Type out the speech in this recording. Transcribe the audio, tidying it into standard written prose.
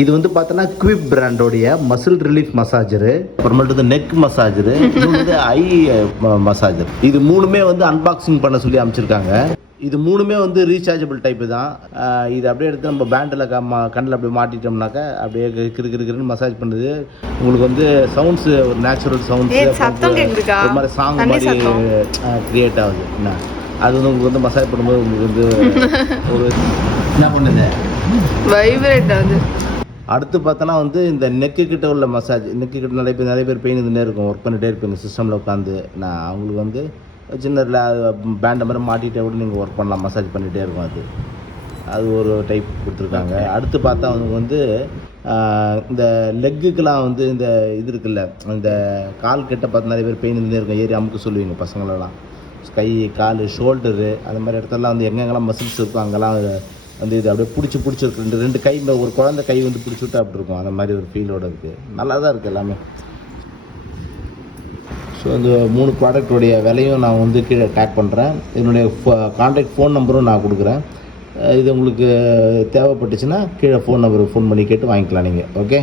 இது வந்து பார்த்தோன்னா குவிப் பிராண்டோடைய மசில் ரிலீஃப் மசாஜரு, அப்புறமேட்டு நெக் மசாஜரு, இது வந்து ஐ மசாஜர். இது மூணுமே வந்து அன்பாக்சிங் பண்ண சொல்லி அமைச்சிருக்காங்க. இது மூணுமே வந்து ரீசார்ஜபிள் டைப்பு தான். இது அப்படியே எடுத்து நம்ம பேண்டில் கண்ணில் அப்படியே மாட்டிட்டோம்னாக்கா அப்படியே கிருன்னு மசாஜ் பண்ணுது. உங்களுக்கு வந்து சவுண்ட்ஸ், ஒரு நேச்சுரல் சவுண்ட்ஸ், ஒரு மாதிரி சாங் மாதிரி கிரியேட் ஆகுது. என்ன அது வந்து உங்களுக்கு வந்து மசாஜ் பண்ணும்போது உங்களுக்கு வந்து ஒரு என்ன பண்ணுது, வைப்ரேட் ஆகுது. அடுத்து பார்த்தோன்னா வந்து இந்த நெக்கு கிட்ட உள்ள மசாஜ். நெக்கு கிட்ட நிறைய பேர் பெயின் இருந்துகிட்டே இருக்கும், ஒர்க் பண்ணிகிட்டே இருப்பீங்க சிஸ்டமில் உட்காந்து. நான் அவங்களுக்கு வந்து சின்ன பேண்டை மாதிரி மாட்டிகிட்டே கூட நீங்கள் ஒர்க் பண்ணலாம், மசாஜ் பண்ணிகிட்டே இருக்கும். அது ஒரு டைப் கொடுத்துருக்காங்க. அடுத்து பார்த்தா அவங்க வந்து இந்த லெக்குக்கெலாம் வந்து இந்த இது இருக்குல்ல, இந்த கால் கிட்ட பார்த்து நிறைய பேர் பெயின் இருந்தே இருக்கும், ஏறி அமுக்க சொல்லுவீங்க பசங்களெல்லாம். கை, கால், ஷோல்டரு அந்த மாதிரி இடத்துலலாம் வந்து எங்கெங்கெல்லாம் மசில்ஸ் இருக்கும் அங்கெல்லாம் வந்து இது அப்படியே பிடிச்சிருக்கு. ரெண்டு கை, ஒரு குழந்தை கை வந்து பிடிச்சி விட்டா அப்படி இருக்கும், அந்த மாதிரி ஒரு ஃபீலோடு இருக்குது. நல்லா தான் இருக்குது எல்லாமே. ஸோ இந்த 3 ப்ராடக்டோடைய விலையும் நான் வந்து கீழே டேக் பண்ணுறேன். என்னுடைய கான்டாக்ட் ஃபோன் நம்பரும் நான் கொடுக்குறேன். இது உங்களுக்கு தேவைப்பட்டுச்சுன்னா கீழே ஃபோன் நம்பருக்கு ஃபோன் பண்ணி கேட்டு வாங்கிக்கலாம் நீங்கள். ஓகே.